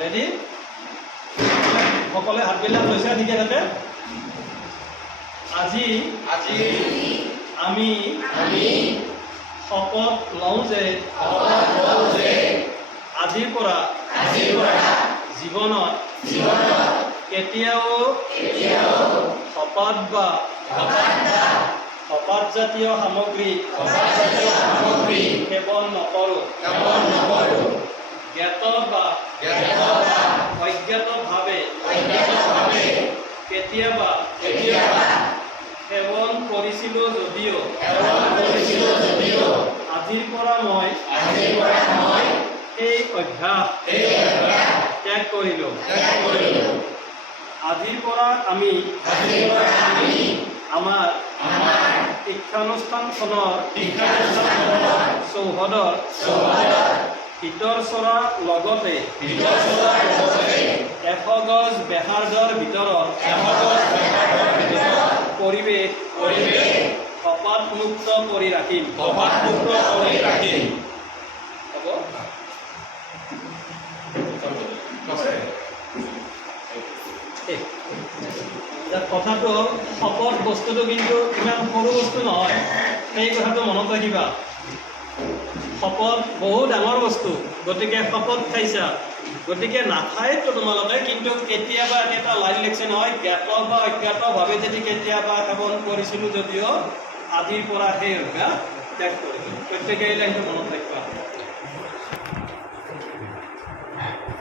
Ready? সকলে হাতবিলাক লৈছে ঠিকে থাকে? আজি আমি শপত লওঁ যে আজিৰ পৰা জীৱনত কেতিয়াও ধপাত বা ধপাতজাতীয় সামগ্ৰী সেৱন নকৰোঁ। জ্ঞাত বা অজ্ঞাতভাৱে কেতিয়াবা সেৱন কৰিছিলোঁ যদিও আজিৰ পৰা মই এই অভ্যাস ত্যাগ কৰিলোঁ। আজিৰ পৰা আমি আমাৰ শিক্ষানুষ্ঠানখনৰ চৌহদৰ ভিতৰ চৰাৰ লগতে 100 গজ বেহাৰ্ডৰ ভিতৰত পৰিৱেশ ধপাতমুক্ত কৰি ৰাখিম। হ'ব? কথাটো শপত বস্তুটো কিন্তু ইমান সৰু বস্তু নহয়, সেই কথাটো মনত ৰাখিবা। শপত বহু ডাঙৰ বস্তু, গতিকে শপত খাইছা, গতিকে নাখায়তো তোমালোকে, কিন্তু কেতিয়াবা এটা লাইন লিখছে নহয়, জ্ঞাত বা অজ্ঞাতভাৱে যদি কেতিয়াবা সেৱন কৰিছিলোঁ যদিও আজিৰ পৰা সেই অভ্যাস ত্যাগ কৰিলোঁ। প্ৰত্যেকে এই লাইনটো মনত ৰাখিবা।